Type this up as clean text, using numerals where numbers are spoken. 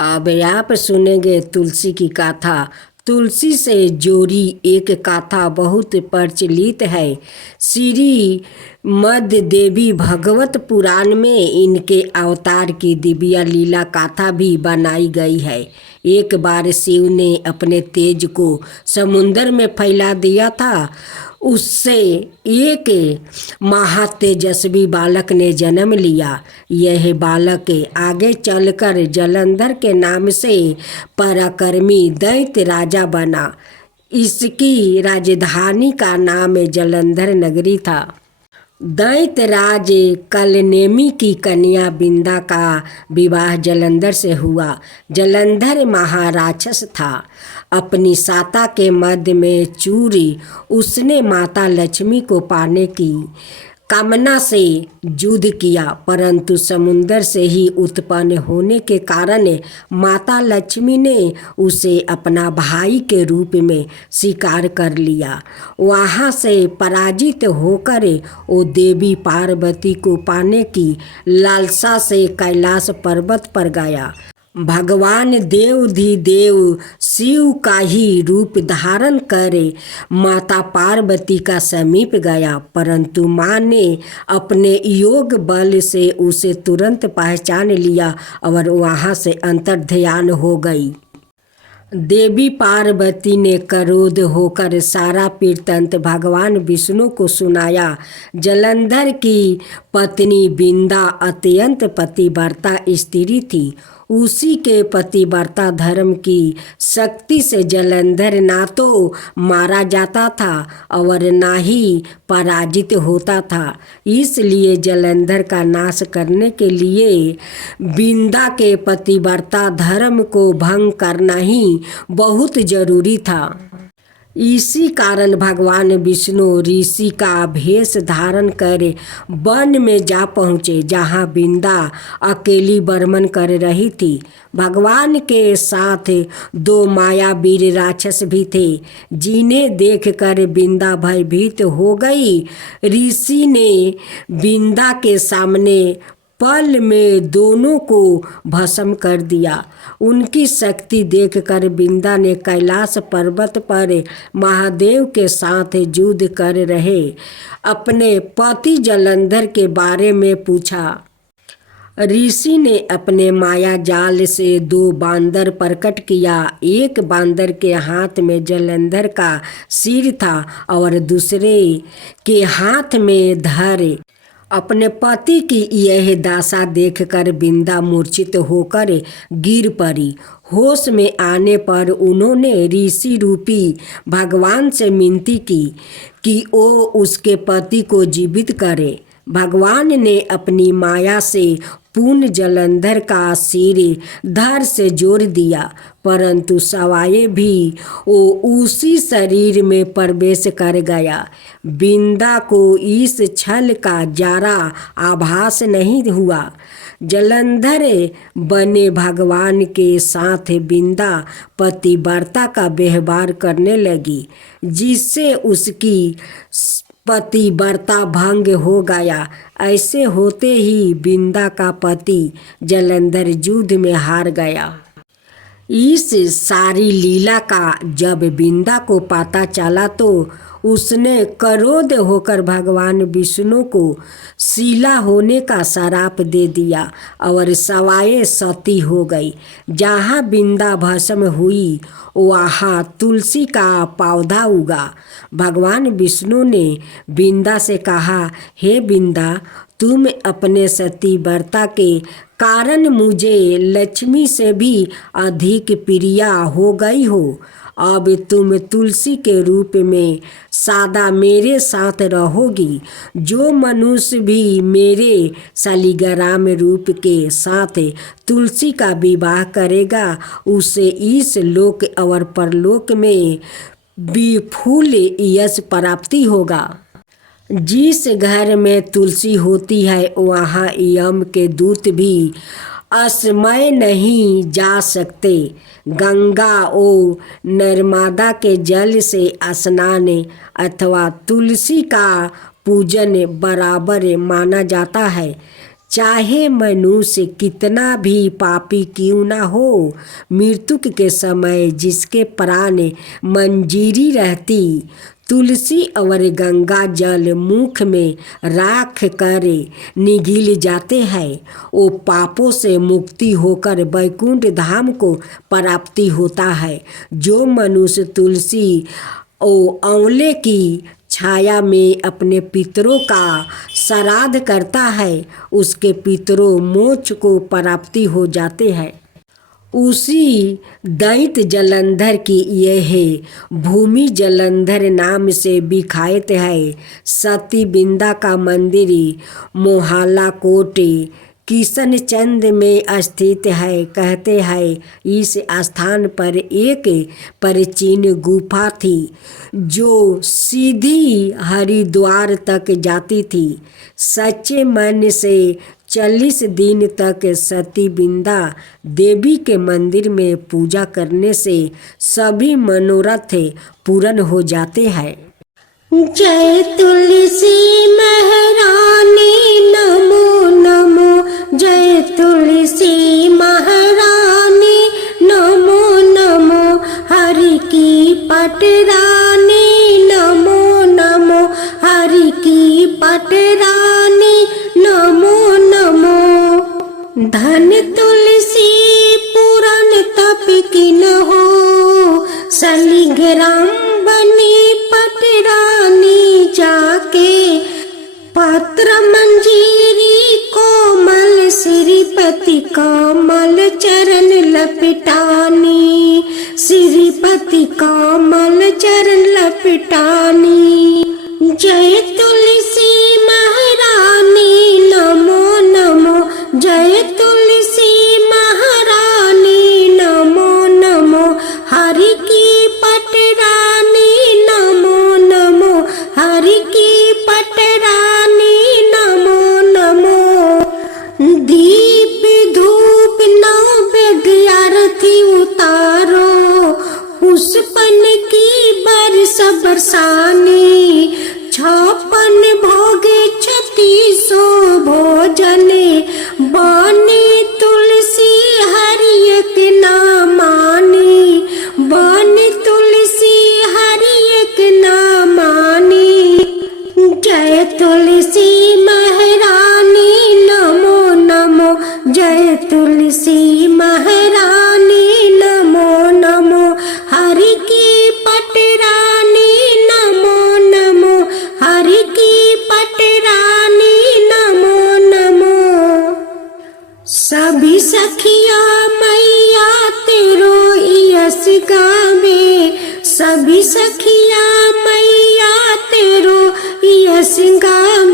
अब आप सुनेंगे तुलसी की गाथा। तुलसी से जोड़ी एक गाथा बहुत प्रचलित है। श्री मध्य देवी भगवत पुराण में इनके अवतार की दिव्य लीला गाथा भी बनाई गई है। एक बार शिव ने अपने तेज को समुद्र में फैला दिया था। उससे एक महातेजस्वी बालक ने जन्म लिया। यह बालक आगे चलकर जलंधर के नाम से पराक्रमी दैत्य राजा बना। इसकी राजधानी का नाम जलंधर नगरी था। दैत्यराज कलनेमी की कन्या बिंदा का विवाह जलंधर से हुआ। जलंधर महाराक्षस था। अपनी साता के मध्य में चूरी उसने माता लक्ष्मी को पाने की कामना से युद्ध किया, परंतु समुद्र से ही उत्पन्न होने के कारण माता लक्ष्मी ने उसे अपना भाई के रूप में स्वीकार कर लिया। वहाँ से पराजित होकर वो देवी पार्वती को पाने की लालसा से कैलाश पर्वत पर गया। भगवान देवाधिदेव शिव का ही रूप धारण कर माता पार्वती का समीप गया, परंतु माँ ने अपने योग बल से उसे तुरंत पहचान लिया और वहाँ से अंतर्ध्यान हो गई। देवी पार्वती ने क्रोध होकर सारा वृत्तांत भगवान विष्णु को सुनाया। जलंधर की पत्नी बिंदा अत्यंत पतिव्रता स्त्री थी। उसी के पतिव्रता धर्म की शक्ति से जलंधर ना तो मारा जाता था और ना ही पराजित होता था। इसलिए जलंधर का नाश करने के लिए बिंदा के पतिव्रता धर्म को भंग करना ही बहुत जरूरी था। इसी कारण भगवान विष्णु ऋषि का भेष धारण कर वन में जा पहुँचे, जहाँ बिंदा अकेली बर्मन कर रही थी। भगवान के साथ दो मायावीर राक्षस भी थे, जिन्हें देखकर बिंदा भयभीत हो गई। ऋषि ने बिंदा के सामने पल में दोनों को भस्म कर दिया। उनकी शक्ति देखकर बिंदा ने कैलाश पर्वत पर महादेव के साथ युद्ध कर रहे अपने पति जलंधर के बारे में पूछा। ऋषि ने अपने माया जाल से दो बांदर प्रकट किया। एक बांदर के हाथ में जलंधर का सिर था और दूसरे के हाथ में धर। अपने पति की यह दशा देखकर बिंदा मूर्छित होकर गिर पड़ी। होश में आने पर उन्होंने ऋषि रूपी भगवान से विनती की कि वो उसके पति को जीवित करे। भगवान ने अपनी माया से पूर्ण जलंधर का सिर धड़ से जोड़ दिया, परंतु सवाए भी वो उसी शरीर में प्रवेश कर गया। बिंदा को इस छल का जरा आभास नहीं हुआ। जलंधर बने भगवान के साथ बिंदा पतिव्रता का व्यवहार करने लगी, जिससे उसकी पतिव्रता भंग हो गया। ऐसे होते ही बिंदा का पति जलंधर युद्ध में हार गया। इस सारी लीला का जब बिंदा को पता चला तो उसने क्रोध होकर भगवान विष्णु को शीला होने का श्राप दे दिया और सवाए सती हो गई। जहाँ बिंदा भस्म हुई वहाँ तुलसी का पौधा उगा। भगवान विष्णु ने बिंदा से कहा, हे बिंदा, तुम अपने सतीव्रता के कारण मुझे लक्ष्मी से भी अधिक प्रिया हो गई हो। अब तुम तुलसी के रूप में सदा मेरे साथ रहोगी। जो मनुष्य भी मेरे शालिग्राम रूप के साथ तुलसी का विवाह करेगा, उसे इस लोक और परलोक में विपुल यश प्राप्ति होगा। जिस घर में तुलसी होती है वहाँ यम के दूत भी असमय नहीं जा सकते। गंगा और नर्मदा के जल से स्नान अथवा तुलसी का पूजन बराबर माना जाता है। चाहे मनुष्य कितना भी पापी क्यों ना हो, मृत्यु के समय जिसके प्राण मंजीरी रहती, तुलसी और गंगा जल मुख में राख कर निगल जाते हैं, वो पापों से मुक्ति होकर वैकुंठ धाम को प्राप्ति होता है। जो मनुष्य तुलसी और आंवले की छाया में अपने पितरों का श्राद्ध करता है, उसके पितरों मोक्ष को प्राप्ति हो जाते हैं। उसी दैत जलंधर की यह भूमि जलंधर नाम से विख्यात है। सती बिंदा का मंदिर मोहाला कोट किशन चंद में स्थित है। कहते हैं इस स्थान पर एक प्राचीन गुफा थी जो सीधी हरिद्वार तक जाती थी। सच्चे मन से 40 दिन तक सती बिंदा देवी के मंदिर में पूजा करने से सभी मनोरथ पूर्ण हो जाते हैं। जय तुलसी महारानी नमो नमो, जय तुलसी महारानी नमो नमो, हरि की पटरानी नमो नमो, हरि की पटरानी नमो नमो। धन तुलसी पूरन तप की न हो, सलिग्राम बनी पटरानी जाके, पत्र मंजीरी कोमल श्रीपति कमल चरण लपटानी, श्रीपति कमल चरण लपटानी। जय तुलसी महारानी नमो नमो, जय तुलसी महारानी नमो नमो, हरि की पटरानी नमो नमो, हरि की पटरानी नमो नमो। दीप धूप नैवेद्य आरती उतारो, पुष्पन की बरस बरसानी, 56 भोग 36 भोजन, बानी तुलसी हरि एक नामानी, बानी तुलसी हरि एक नामानी। जय तुलसी महारानी नमो नमो, जय तुलसी महारानी नमो नमो, हरि की पटरानी नमो नमो, हरि की पटरानी नमो नमो। सभी सखिया मैया तेरो यश गावे, सभी सखिया मैया तेरो यश गावे।